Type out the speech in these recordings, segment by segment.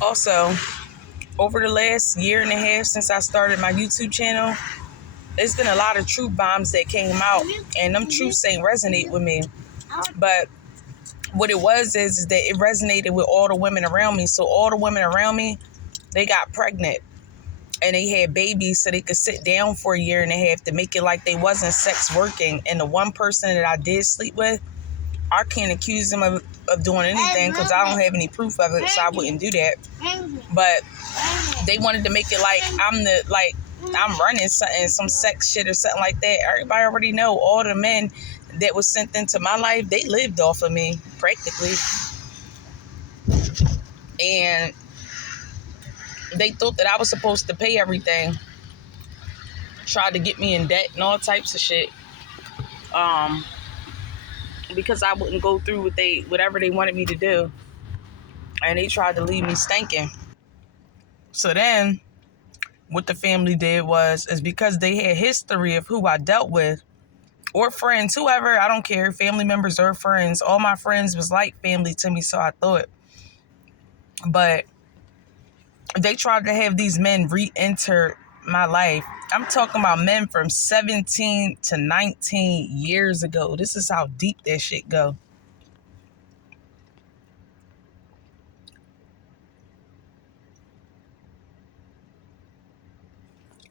Also, over the last year and a half since I started my YouTube channel, there's been a lot of truth bombs that came out, and them truths ain't resonate with me. But what it was is that it resonated with all the women around me. So all the women around me, they got pregnant and they had babies so they could sit down for a year and a half to make it like they wasn't sex working. And the one person that I did sleep with, I can't accuse them of doing anything because I don't have any proof of it, so I wouldn't do that. But they wanted to make it like I'm running something, some sex shit or something like that. Everybody already know all the men that was sent into my life, they lived off of me practically. And they thought that I was supposed to pay everything. Tried to get me in debt and all types of shit. Because I wouldn't go through whatever they wanted me to do. And they tried to leave me stinking. So then what the family did is because they had history of who I dealt with, or friends, whoever, I don't care, family members or friends, all my friends was like family to me, so I thought. But they tried to have these men re-enter my life. I'm talking about men from 17 to 19 years ago. This is how deep that shit go.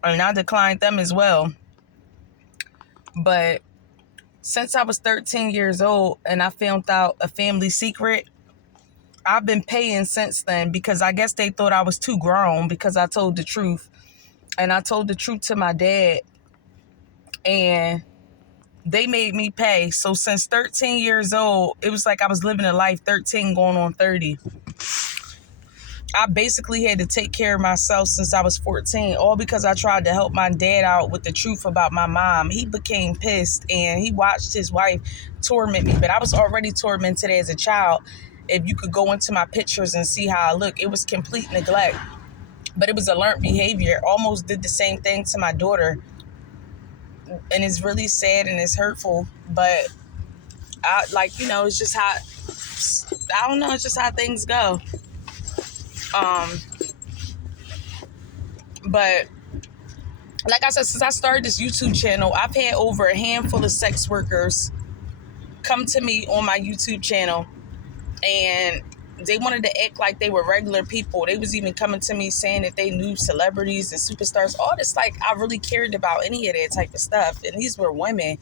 And I declined them as well. But since I was 13 years old and I found out a family secret, I've been paying since then because I guess they thought I was too grown because I told the truth. And I told the truth to my dad. And they made me pay. So since 13 years old, it was like I was living a life 13 going on 30. I basically had to take care of myself since I was 14, all because I tried to help my dad out with the truth about my mom. He became pissed and he watched his wife torment me, but I was already tormented as a child. If you could go into my pictures and see how I look, it was complete neglect, but it was a learned behavior. Almost did the same thing to my daughter, and it's really sad and it's hurtful, but it's just how, I don't know, it's just how things go. But like I said, since I started this YouTube channel, I've had over a handful of sex workers come to me on my YouTube channel, and they wanted to act like they were regular people. They was even coming to me saying that they knew celebrities and superstars, all this, like I really cared about any of that type of stuff. And these were women,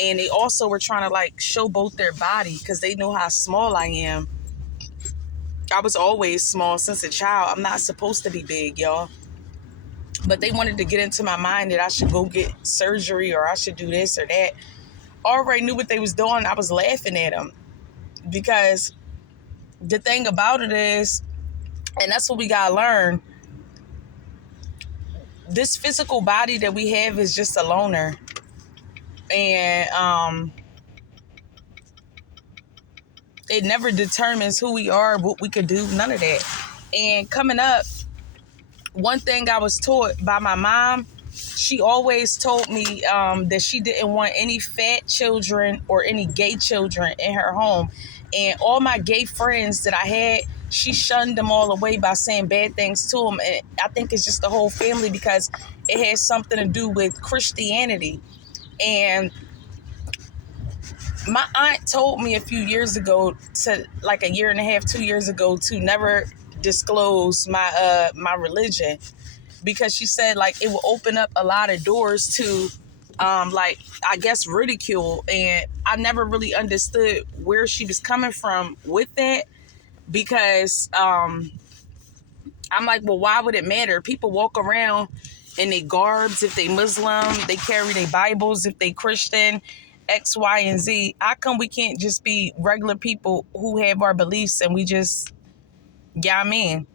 and they also were trying to like showboat their body because they know how small I am. I was always small since a child. I'm not supposed to be big, y'all. But they wanted to get into my mind that I should go get surgery or I should do this or that. I already knew what they was doing. I was laughing at them because the thing about it is, and that's what we gotta learn, this physical body that we have is just a loner. And it never determines who we are, what we could do, none of that. And coming up, one thing I was taught by my mom, she always told me that she didn't want any fat children or any gay children in her home. And all my gay friends that I had, she shunned them all away by saying bad things to them. And I think it's just the whole family because it has something to do with Christianity. And my aunt told me a few years ago, to like a year and a half, 2 years ago, to never disclose my religion, because she said like it will open up a lot of doors to like I guess ridicule. And I never really understood where she was coming from with that, because I'm like, well, why would it matter? People walk around in their garbs if they Muslim, they carry their Bibles if they Christian, X, Y, and Z. How come we can't just be regular people who have our beliefs and we just, yeah, I mean.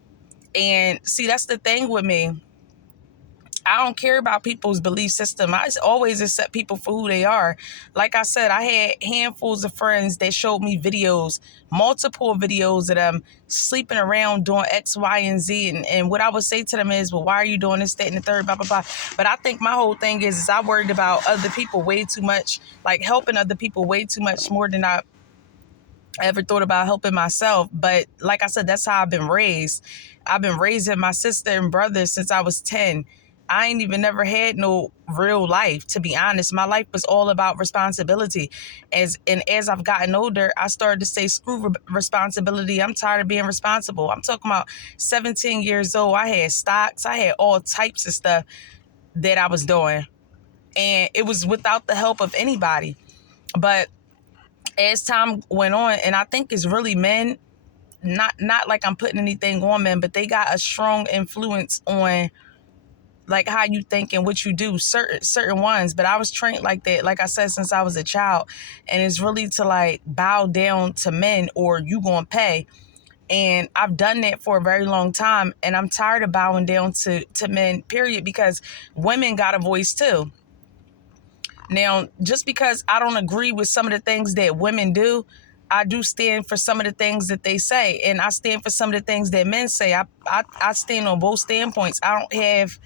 And see, that's the thing with me. I don't care about people's belief system. I always accept people for who they are. Like I said, I had handfuls of friends that showed me videos, multiple videos of them sleeping around doing X, Y, and Z. And what I would say to them is, well, why are you doing this, that, and the third, blah, blah, blah. But I think my whole thing is I worried about other people way too much, like helping other people way too much more than I ever thought about helping myself. But like I said, that's how I've been raised. I've been raising my sister and brother since I was 10. I ain't even never had no real life, to be honest. My life was all about responsibility. As I've gotten older, I started to say, screw responsibility. I'm tired of being responsible. I'm talking about 17 years old. I had stocks. I had all types of stuff that I was doing. And it was without the help of anybody. But as time went on, and I think it's really men, not like I'm putting anything on men, but they got a strong influence on like how you think and what you do, certain ones. But I was trained like that, like I said, since I was a child. And it's really to like bow down to men or you gonna pay. And I've done that for a very long time, and I'm tired of bowing down to men, period, because women got a voice too. Now, just because I don't agree with some of the things that women do, I do stand for some of the things that they say, and I stand for some of the things that men say. I stand on both standpoints. I don't have,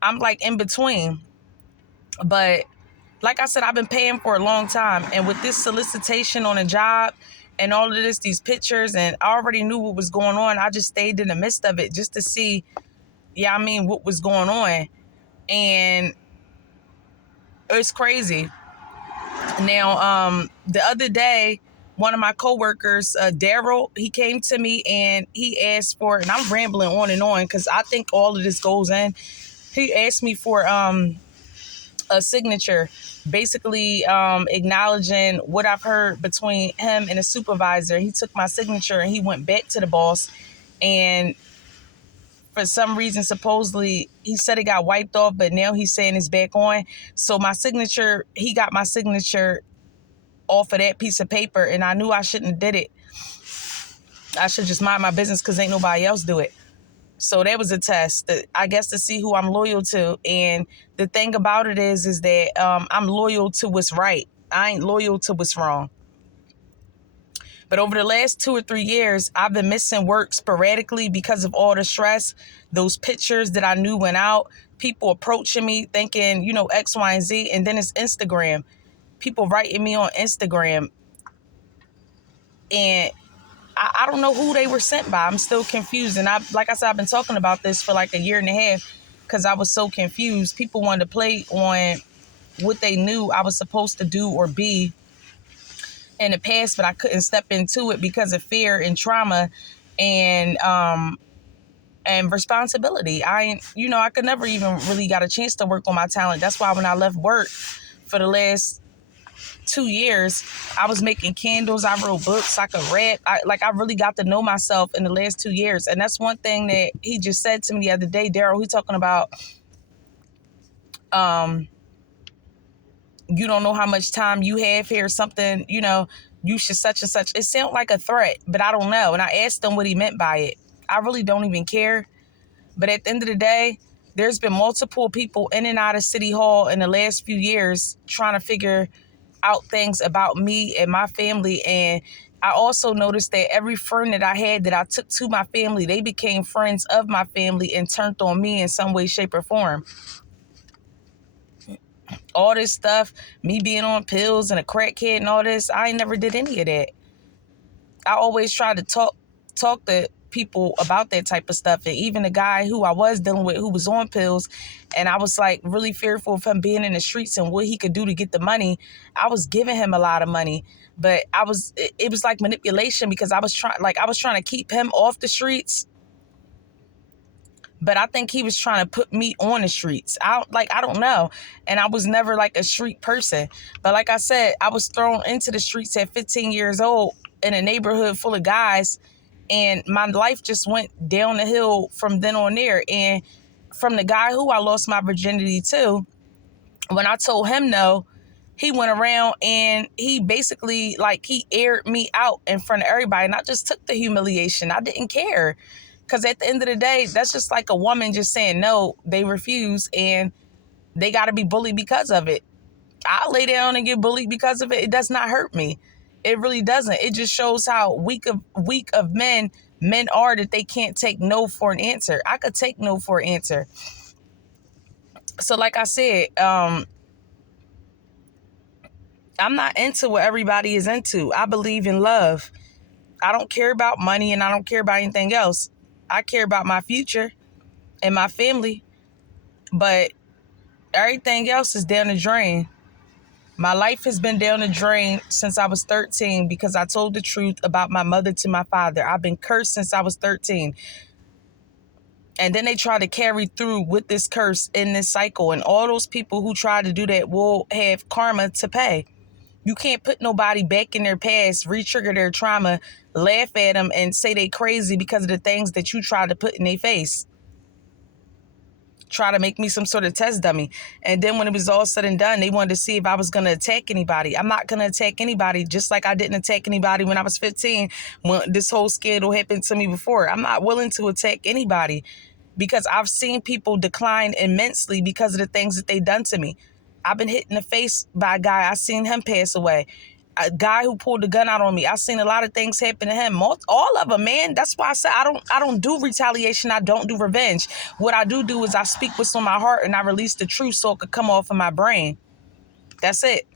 I'm like in between. But like I said, I've been paying for a long time, and with this solicitation on a job and all of this, these pictures, and I already knew what was going on. I just stayed in the midst of it just to see, what was going on. And it's crazy. Now, the other day, one of my coworkers, Daryl, he came to me and he asked for, and I'm rambling on and on because I think all of this goes in. He asked me for a signature, basically acknowledging what I've heard between him and a supervisor. He took my signature and he went back to the boss, and for some reason, supposedly, he said it got wiped off, but now he's saying it's back on. So my signature, he got my signature off of that piece of paper, and I knew I shouldn't have did it. I should just mind my business because ain't nobody else do it. So that was a test, I guess, to see who I'm loyal to. And the thing about it is that I'm loyal to what's right. I ain't loyal to what's wrong. But over the last 2 or 3 years, I've been missing work sporadically because of all the stress. Those pictures that I knew went out, people approaching me thinking, X, Y, and Z. And then it's Instagram. People writing me on Instagram. And I don't know who they were sent by. I'm still confused. And like I said, I've been talking about this for like a year and a half because I was so confused. People wanted to play on what they knew I was supposed to do or be in the past, but I couldn't step into it because of fear and trauma and responsibility. I could never even really got a chance to work on my talent. That's why when I left work for the last 2 years, I was making candles, I wrote books, I could rap. I really got to know myself in the last 2 years. And that's one thing that he just said to me the other day, Daryl. He talking about you don't know how much time you have here, something, you should such and such. It sounded like a threat, but I don't know. And I asked him what he meant by it. I really don't even care. But at the end of the day, there's been multiple people in and out of City Hall in the last few years trying to figure out things about me and my family. And I also noticed that every friend that I had that I took to my family, they became friends of my family and turned on me in some way, shape, or form. All this stuff, me being on pills and a crackhead and all this, I ain't never did any of that. I always tried to talk to people about that type of stuff. And even the guy who I was dealing with who was on pills, and I was like really fearful of him being in the streets and what he could do to get the money. I was giving him a lot of money, but it was like manipulation because I was trying to keep him off the streets. But I think he was trying to put me on the streets. I don't know. And I was never like a street person. But like I said, I was thrown into the streets at 15 years old in a neighborhood full of guys. And my life just went down the hill from then on there. And from the guy who I lost my virginity to, when I told him no, he went around and he basically he aired me out in front of everybody. And I just took the humiliation. I didn't care. Because at the end of the day, that's just like a woman just saying no, they refuse, and they got to be bullied because of it. I'll lay down and get bullied because of it. It does not hurt me. It really doesn't. It just shows how weak of men are, that they can't take no for an answer. I could take no for an answer. So like I said, I'm not into what everybody is into. I believe in love. I don't care about money and I don't care about anything else. I care about my future and my family, but everything else is down the drain. My life has been down the drain since I was 13 because I told the truth about my mother to my father. I've been cursed since I was 13. And then they try to carry through with this curse in this cycle. And all those people who try to do that will have karma to pay. You can't put nobody back in their past, re-trigger their trauma, laugh at them, and say they crazy because of the things that you try to put in their face. Try to make me some sort of test dummy. And then when it was all said and done, they wanted to see if I was going to attack anybody. I'm not going to attack anybody, just like I didn't attack anybody when I was 15, when this whole scandal happened to me before. I'm not willing to attack anybody because I've seen people decline immensely because of the things that they done to me. I've been hit in the face by a guy. I seen him pass away. A guy who pulled the gun out on me. I've seen a lot of things happen to him. All of them, man. That's why I said I don't do retaliation. I don't do revenge. What I do is I speak what's on my heart and I release the truth so it could come off of my brain. That's it.